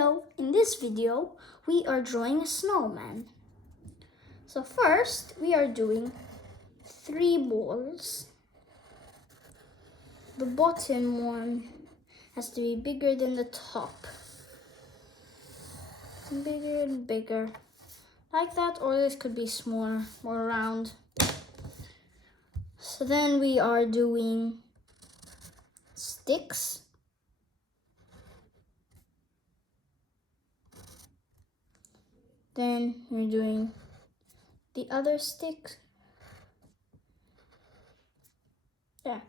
Hello, in this video we are drawing a snowman. So first we are doing 3 balls. The bottom one has to be bigger than the top. Bigger and bigger. Like that, or this could be smaller, more round. So then we are doing sticks. Then we're doing the other stick. Yeah.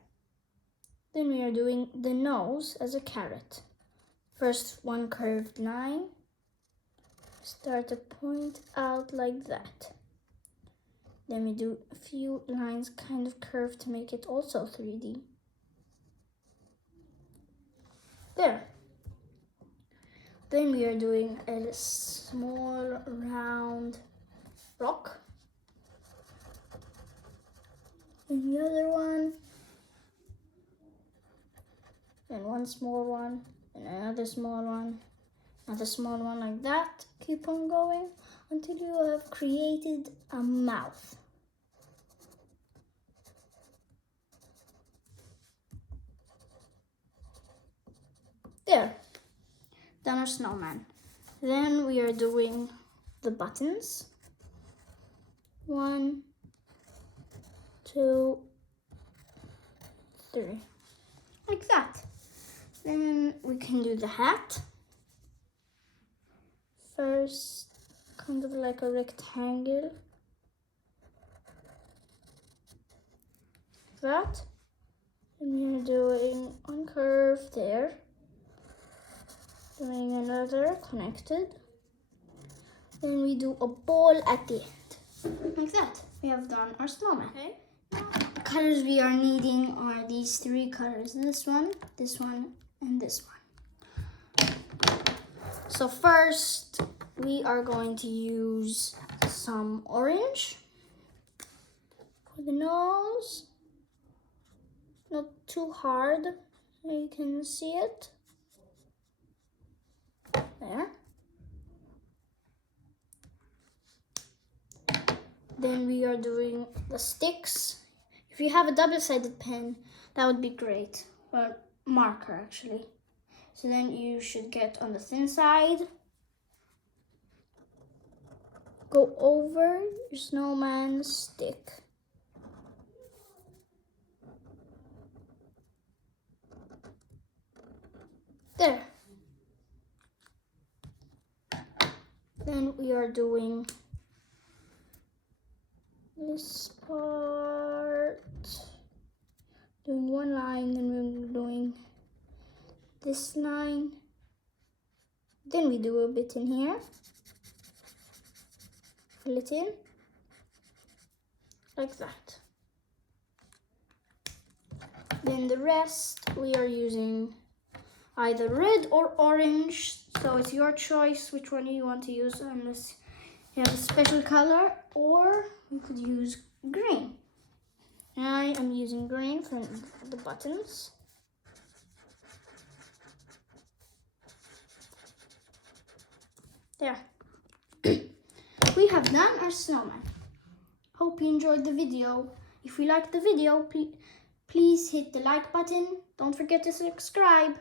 Then we are doing the nose as a carrot. First one curved line. Start to point out like that. Then we do a few lines kind of curved to make it also 3D. There. Then we are doing a small round rock. And the other one. And one small one. And another small one. Another small one like that. Keep on going until you have created a mouth. There. Done our snowman. Then we are doing the buttons. 1, 2, 3. Like that. Then we can do the hat. First, kind of like a rectangle. Like that. And we're doing one curve there. Doing another connected. Then we do a ball at the end. Like that. We have done our snowman. Okay. The colors we are needing are these 3 colors. This one, and this one. So first, we are going to use some orange for the nose. Not too hard, so you can see it. There. Then we are doing the sticks. If you have a double-sided pen, that would be great. Or marker, actually. So then you should get on the thin side. Go over your snowman stick. There. Then we are doing this part. Doing one line, then we're doing this line. Then we do a bit in here. Fill it in. Like that. Then the rest we are using either red or orange. So it's your choice which one you want to use, unless you have a special color, or you could use green. I am using green for the buttons. There. We have done our snowman. Hope you enjoyed the video. If you liked the video, please hit the like button. Don't forget to subscribe.